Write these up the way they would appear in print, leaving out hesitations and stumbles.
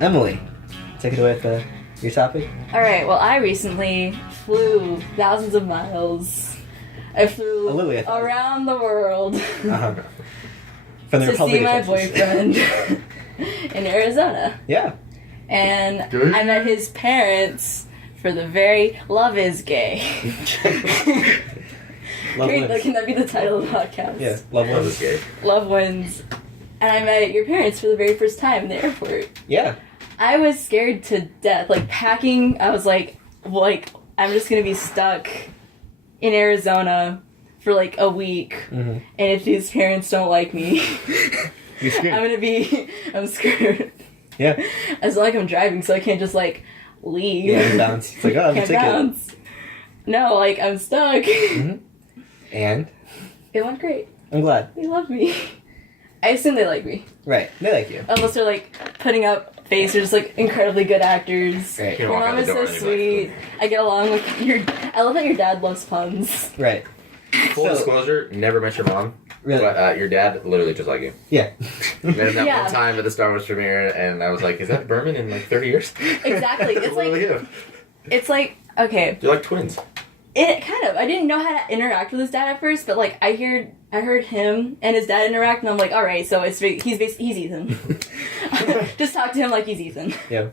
Emily, take it away with your topic. All right. Well, I recently flew thousands of miles. I flew around the world From the to Republic see my of Texas. boyfriend in Arizona. Yeah. And I met his parents for the very Love is Gay. Can that be the title of the podcast? Yeah, Love is Gay. Love Wins. And I met your parents for the very first time in the airport. Yeah. I was scared to death. Like, packing, I was like, I'm just gonna be stuck in Arizona for like a week. Mm-hmm. And if these parents don't like me, I'm screwed. Yeah. It's not like I'm driving, so I can't just like leave. Yeah, bounce. It's like, oh, I'm a ticket. Bounce. No, like, I'm stuck. Mm-hmm. And? It went great. I'm glad. They love me. I assume they like me. Right. They like you. Unless they're like putting up face, they're just like incredibly good actors. Right. Your mom is so sweet. I get along with I love that your dad loves puns. Right. Full disclosure, never met your mom. Really? But your dad, literally just like you. Yeah. Met him that one time at the Star Wars premiere, and I was like, is that Berman in like 30 years? Exactly. It's like, okay. You're like twins. It kind of. I didn't know how to interact with his dad at first, but like I heard him and his dad interact, and I'm like, all right, so he's Ethan. Just talk to him like he's Ethan. Yeah.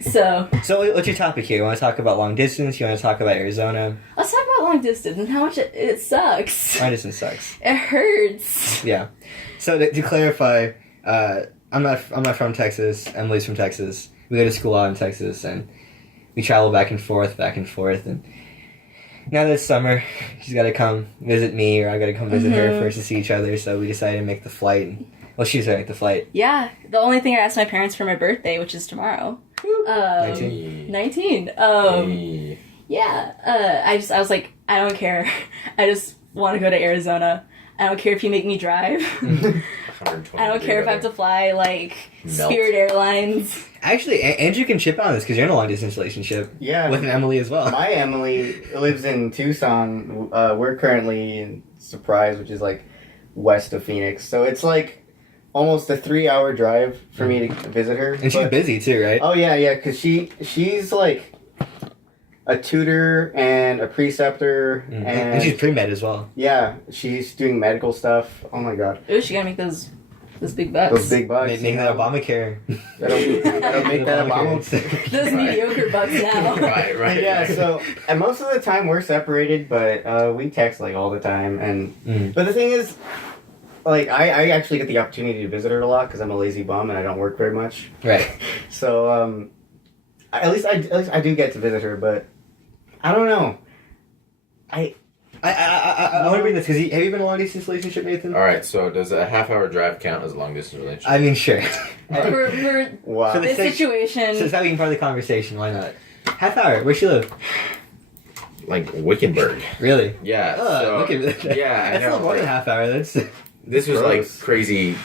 So what's your topic here? You want to talk about long distance? You want to talk about Arizona? Let's talk about long distance and how much it sucks. Long distance sucks. It hurts. Yeah. So to clarify, I'm not from Texas. Emily's from Texas. We go to school out in Texas, and we travel back and forth, and now this summer, she's got to come visit me, or I got to come visit her for us to see each other, so we decided to make the flight. Well, she's going to make the flight. Yeah. The only thing I asked my parents for my birthday, which is tomorrow. 19. Yeah. I was like, I don't care. I just want to go to Arizona. I don't care if you make me drive. I don't care if I have to fly, like, Spirit Airlines. Actually, Andrew can chip on this because you're in a long-distance relationship. Yeah. With an Emily as well. My Emily lives in Tucson. We're currently in Surprise, which is, like, west of Phoenix. So it's, like, almost a 3-hour drive for me to visit her. And she's busy, too, right? Oh, yeah, because she's, like, a tutor and a preceptor. Mm-hmm. And she's pre-med as well. Yeah, she's doing medical stuff. Oh, my God. Ooh, she gotta make those big bucks. Those big bucks. Making that Obamacare. That'll make that Obamacare. Those mediocre bucks now. Right. Yeah, so, and most of the time we're separated, but we text, like, all the time. And But the thing is, like, I actually get the opportunity to visit her a lot because I'm a lazy bum and I don't work very much. Right. So, at least I do get to visit her, but I don't know. I want to bring this because have you been in a long distance relationship, Nathan? All right. So does a half-hour drive count as a long-distance relationship? I mean, sure. For this situation, so it's not even part of the conversation. Why not? Half hour. Where she live? Like Wickenburg. Really? Yeah. Look at that. Yeah, that's a little more than a half hour. This was like crazy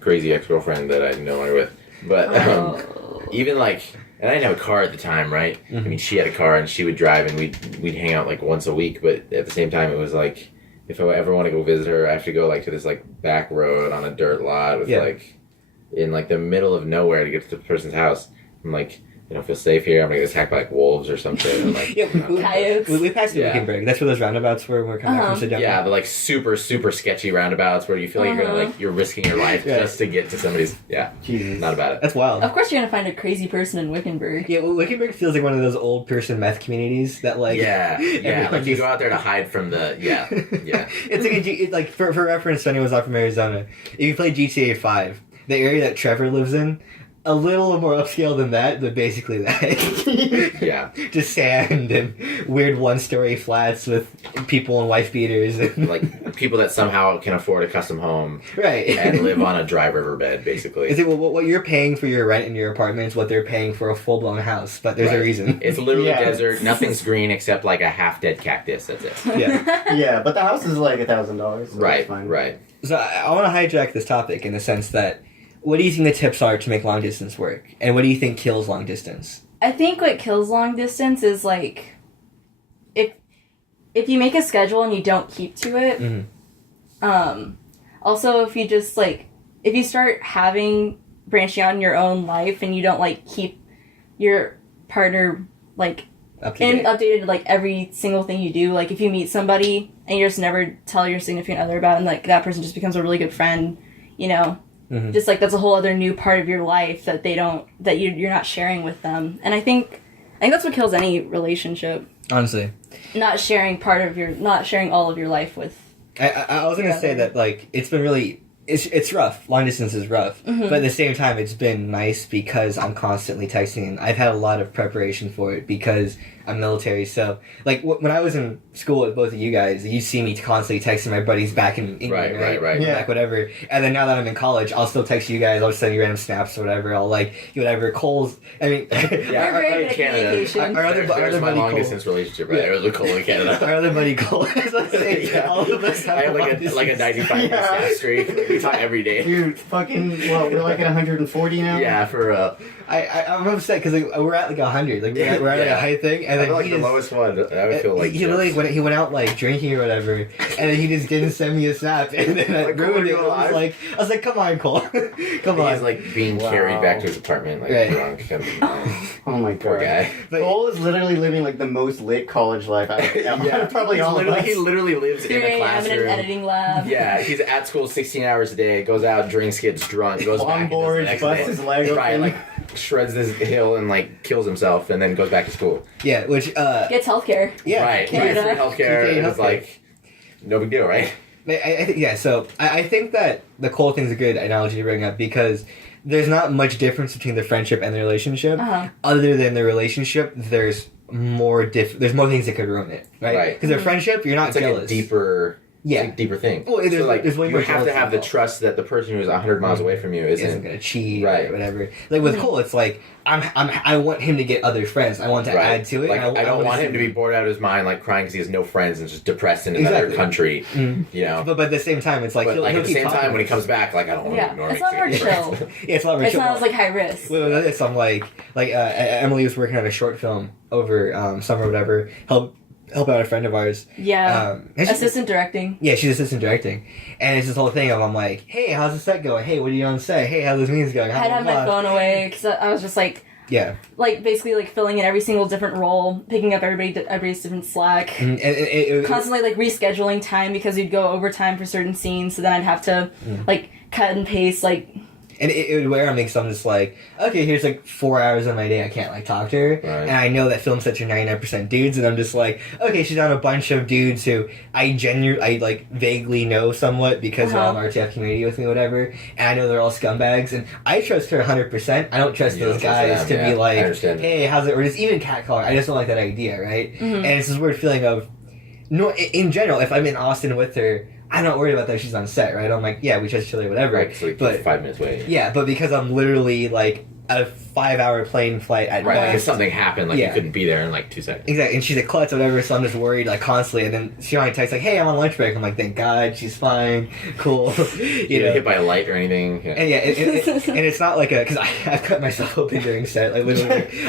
ex-girlfriend that I had no idea with, but even like. And I didn't have a car at the time, right? Mm-hmm. I mean, she had a car and she would drive and we'd hang out like once a week. But at the same time, it was like, if I ever want to go visit her, I have to go like to this like back road on a dirt lot with like, in like the middle of nowhere to get to the person's house. I'm like, I don't feel safe here. I'm going to get attacked by like wolves or something. And, like, coyotes. We passed through Wickenburg. That's where those roundabouts were when we were coming back from Sedona. Yeah, the like super sketchy roundabouts where you feel like you're risking your life just to get to somebody's. Yeah, Jesus. Not about it. That's wild. Of course, you're gonna find a crazy person in Wickenburg. Yeah, well, Wickenburg feels like one of those old Pearson meth communities that like like you go out there to hide from the It's like for reference, to anyone who's not from Arizona, if you play GTA 5, the area that Trevor lives in. A little more upscale than that, but basically that. Yeah. Just sand and weird one-story flats with people in wife beaters. And like people that somehow can afford a custom home. Right. And live on a dry riverbed, basically. Is it what you're paying for your rent in your apartment is what they're paying for a full-blown house, but there's a reason. It's literally desert. Nothing's green except like a half-dead cactus. That's it. Yeah. Yeah, but the house is like $1,000. So right, fine. right. So I want to hijack this topic in the sense that what do you think the tips are to make long distance work? And what do you think kills long distance? I think what kills long distance is like if you make a schedule and you don't keep to it. Also if you just like if you start having branching out in your own life and you don't like keep your partner like updated like every single thing you do. Like if you meet somebody and you just never tell your significant other about it, and like that person just becomes a really good friend, you know, just like that's a whole other new part of your life that you're not sharing with them. And I think that's what kills any relationship. Honestly, not sharing all of your life with. I was gonna say that like it's been really. It's rough. Long distance is rough. But at the same time, it's been nice because I'm constantly texting. And I've had a lot of preparation for it because I'm military. So, like, when I was in school with both of you guys, you see me constantly texting my buddies back in England, right? Yeah. Back whatever. And then now that I'm in college, I'll still text you guys. I'll just send you random snaps or whatever. I'll, like, whatever. Cole's... I mean... We're very good at communication. Our other my buddy long Cole. Distance relationship, right? It was with Cole in Canada. Our other buddy Cole. All of us have I have like a 95 snap streak. We talk every day. Dude, fucking, we're like at 140 now? Yeah, for I'm upset because like, we're at like 100. Like we're at like a high thing, and I then feel like the lowest one. I would feel like he literally went out like drinking or whatever, and then he just didn't send me a snap, and then I Like, ruined it. Cole, I was like, come on, Cole, come on. He's like being carried back to his apartment, like drunk. And, Oh my god. poor guy. But Cole is literally living like the most lit college life out probably all of us. He literally lives in 3 a a.m. in classroom. an editing lab. Yeah, he's at school 16 hours a day, goes out, drinks, gets drunk, goes back and does the Longboards, next busts day. his leg Right, open. like shreds this hill and like kills himself and then goes back to school. yeah, which Gets healthcare. yeah, Right, Canada. free healthcare, Free and it's healthcare. like no big deal, right? I think yeah. So I think that the Cole thing's a good analogy to bring up because there's not much difference between the friendship and the relationship. Other than the relationship, there's more there's more things that could ruin it, right? Right. Because the friendship, you're not It's like jealous. a deeper. Yeah. It's a deeper thing. Well, there's- so like there's way you more have to jealousy have the involved. trust that the person who's 100 miles away from you isn't isn't gonna cheat Right. or whatever. Like with Cole, it's like I want him to get other friends. I want to right. add to it. Like and I don't want him to be bored out of his mind, like crying because he has no friends and just depressed in another Exactly. country. Mhm. You know. But at the same time, it's like But he'll like at the keep same talking time, when he to comes us. back, like I don't want to Yeah, ignore it's me. not more chill. Yeah, it's not very It's chill. not as like high risk. Well, this I'm like Emily was working on a short film over summer or whatever. Help out a friend of ours. Yeah. And she- Assistant directing. Yeah, she's assistant directing, and it's this whole thing of I'm like, hey, how's the set going? Hey, what are you on set? Hey, how's those meetings going? I had to have my phone away because I was just like basically like filling in every single different role, picking up everybody's different slack, and it constantly like rescheduling time because we'd go overtime for certain scenes, so then I'd have to like cut and paste like. And it would wear on me because I'm just like, okay, here's like 4 hours of my day I can't like talk to her. Right. And I know that film sets are 99% dudes, and I'm just like, okay, she's on a bunch of dudes who I like vaguely know somewhat because they're all in the RTF community with me, whatever. And I know they're all scumbags, and I trust her 100%. I don't trust You those don't trust guys them, to yeah. be like, I understand. hey, how's it? Or just even catcalling. I just don't like that idea, right? And it's this weird feeling of, no, in general, if I'm in Austin with her, I'm not worried about that she's on set, right? I'm like, yeah, we just chill or whatever. Right, so like but 5 minutes away. yeah, but because I'm literally like a 5-hour plane flight at Right, because best. something happened, like Yeah. you couldn't be there in like 2 seconds. Exactly, and she's a klutz or whatever, so I'm just worried like constantly. And then she only texts like, "Hey, I'm on lunch break." I'm like, "Thank God, she's fine, cool." You you get know. hit by a light or anything. Yeah. And yeah, and it's not like because I've cut myself open during set. Like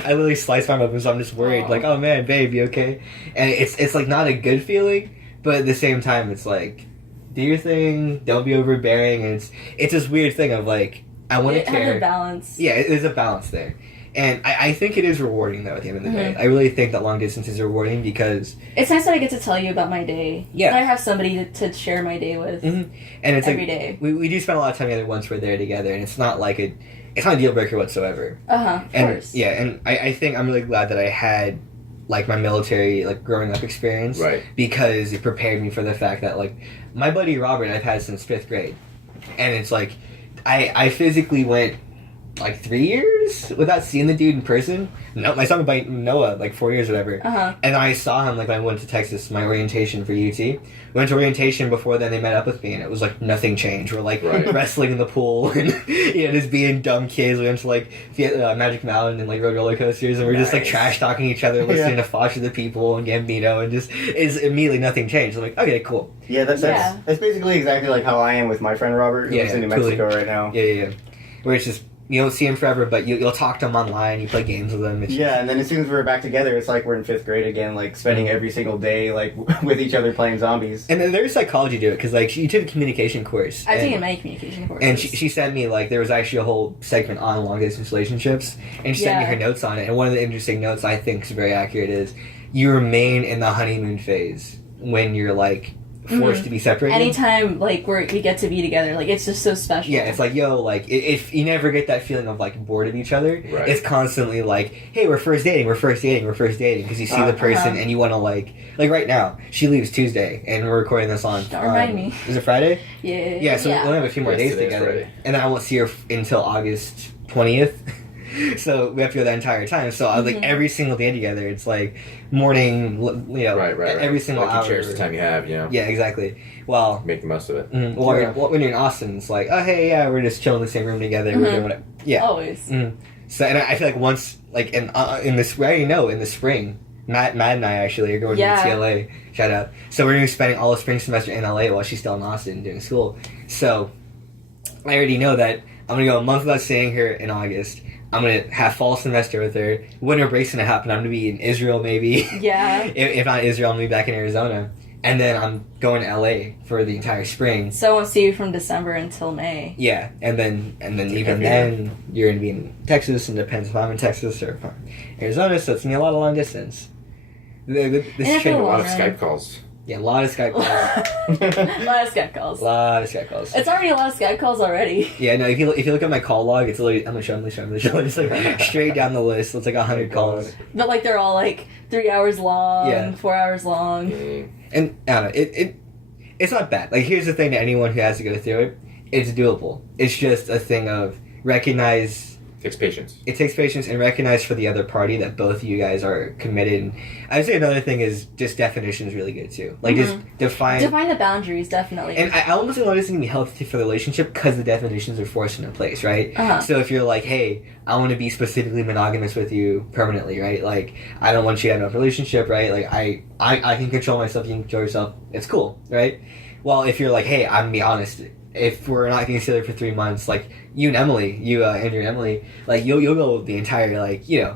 I literally sliced my open, so I'm just worried. Aw. Like, oh man, babe, you okay? And it's like not a good feeling, but at the same time, it's like, do your thing, don't be overbearing, and it's this weird thing of like, I want to It has care. a balance. Yeah, there's a balance there. And I think it is rewarding, though, at the end of the day. I really think that long distance is rewarding because... It's nice that I get to tell you about my day. Yeah. That I have somebody to share my day with And it's every like, day. We do spend a lot of time together once we're there together, and it's not like it's not a deal breaker whatsoever. Of And course. yeah, and I think I'm really glad that I had like my military like growing up experience, Right. because it prepared me for the fact that like my buddy Robert I've had since 5th grade, and it's like I physically went like 3 years without seeing the dude in person. No, my son by Noah like 4 years or whatever, and I saw him like when I went to Texas, my orientation for UT. We went to orientation before then. They met up with me, and it was like nothing changed. We're like Right. wrestling in the pool and just being dumb kids. We went to like Magic Mountain and like rode roller coasters, and we're just like Nice. trash talking each other, listening to Foster the People and Gambino, and just is immediately nothing changed. I'm like, okay, cool. Yeah, that's basically exactly like how I am with my friend Robert, who lives in New Mexico right now. Yeah. Where it's just you don't see them forever, but you'll talk to them online. You play games with them. Yeah, and then as soon as we're back together, it's like we're in 5th grade again, like spending every single day like with each other playing zombies. And then there's psychology to it because like she took a communication course. I've taken many communication courses. And she sent me like there was actually a whole segment on long distance relationships, and she sent me her notes on it. And one of the interesting notes I think is very accurate is you remain in the honeymoon phase when you're like forced to be separated. Anytime like we get to be together, like it's just so special. Yeah, it's like like if you never get that feeling of like bored of each other, it's constantly like, hey, we're first dating because you see the person and you want to like right now she leaves Tuesday and we're recording this on. Don't remind me. Is it Friday? Yeah. Yeah, so we'll have a few more days together, Friday. and then I won't see her until August 20th. So we have to go that entire time. So I like every single day together. It's like morning, every single hour. You cherish the time you have, you know. Yeah, exactly. Well, make the most of it. When you're in Austin, it's like, oh hey, yeah, we're just chilling in the same room together. We're doing whatever. Yeah, always. So and I feel like once like in this, we already know in the spring, Matt and I actually are going to UTLA. Shout out. So we're going to be spending all the spring semester in LA while she's still in Austin doing school. So I already know that I'm going to go a month without seeing her in August. I'm going to have fall semester with her. Winter break's going to happen. I'm going to be in Israel maybe. Yeah. if not Israel, I'm going to be back in Arizona. And then I'm going to LA for the entire spring. So I won't see you from December until May. Yeah, and then even then you're going to be in Texas, and it depends if I'm in Texas or if I'm in Arizona, so it's going to be a lot of long distance. This is a lot of Skype calls. Yeah, a lot of Skype calls. A lot of Skype calls. A lot of Skype calls. It's already a lot of Skype calls already. Yeah, no, if you look at my call log, it's literally, I'm going to show them. It's like straight down the list. It's like 100 calls. But like they're all like 3 hours long, 4 hours long. And I don't know, it's not bad. Like, here's the thing to anyone who has to go through it. It's doable. It's just a thing of recognize... It takes patience. It takes patience and recognize for the other party that both of you guys are committed. And I'd say another thing is just definition is really good too. Like just define the boundaries, definitely. And I almost think a lot of this is going to be healthy for the relationship because the definitions are forced into place, right? So if you're like, hey, I want to be specifically monogamous with you permanently, right? Like I don't want you to have a relationship, right? Like I can control myself, you can control yourself. It's cool, right? Well, if you're like, hey, I'm gonna be honest. If we're not getting together for 3 months, like you and Emily, Andrew and Emily, like you'll go the entire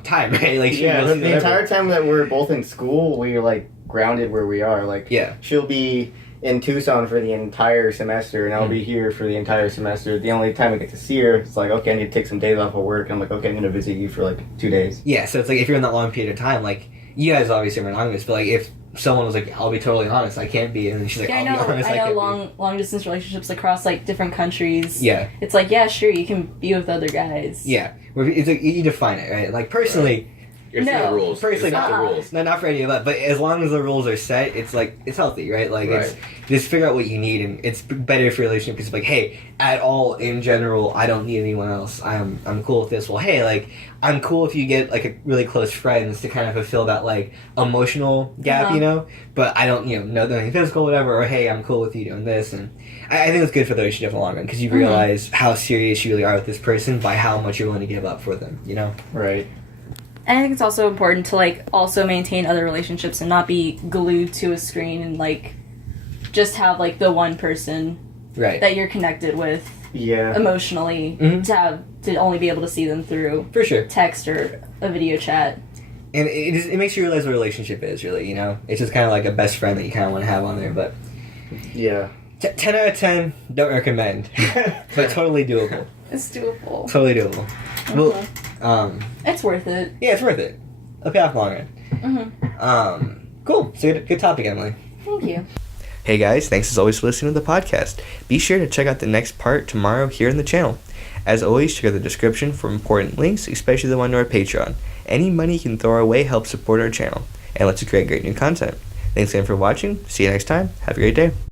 time, right? Like the entire time that we're both in school, we're like grounded where we are. Like she'll be in Tucson for the entire semester, and I'll be here for the entire semester. The only time I get to see her, it's like, okay, I need to take some days off of work. I'm like, okay, I'm gonna visit you for like 2 days. Yeah, so it's like if you're in that long period of time, like you guys obviously are monogamous, but like if someone was like, I'll be totally honest, I can't be, and then she's like, I'll be honest, I can't be. long distance relationships across like different countries. Yeah, it's like, yeah, sure, you can be with other guys. Yeah, it's like you define it, right? Like personally, You're the rules. Personally, not the rules. No, not for any of that. But as long as the rules are set, it's like it's healthy, right? Like it's just figure out what you need, and it's better for your relationship because it's like, hey, at all in general, I don't need anyone else. I'm cool with this. Well, hey, like I'm cool if you get like a really close friends to kind of fulfill that like emotional gap, you know. But I don't, know anything physical, whatever. Or hey, I'm cool with you doing this, and I think it's good for the relationship in the long run because you realize how serious you really are with this person by how much you're willing to give up for them, you know. Right. And I think it's also important to, like, also maintain other relationships and not be glued to a screen and, like, just have, like, the one person that you're connected with emotionally to only be able to see them through text or a video chat. And it makes you realize what a relationship is, really, you know? It's just kind of like a best friend that you kind of want to have on there, but... Yeah. 10 out of 10, don't recommend. But totally doable. It's doable. Totally doable. Well, it's worth it. Yeah, it's worth it. It'll pay off in the long run. Cool. So good topic, Emily. Thank you. Hey guys, thanks as always for listening to the podcast. Be sure to check out the next part tomorrow here in the channel. As always, check out the description for important links, especially the one to our Patreon. Any money you can throw our way helps support our channel and lets us create great new content. Thanks again for watching. See you next time. Have a great day.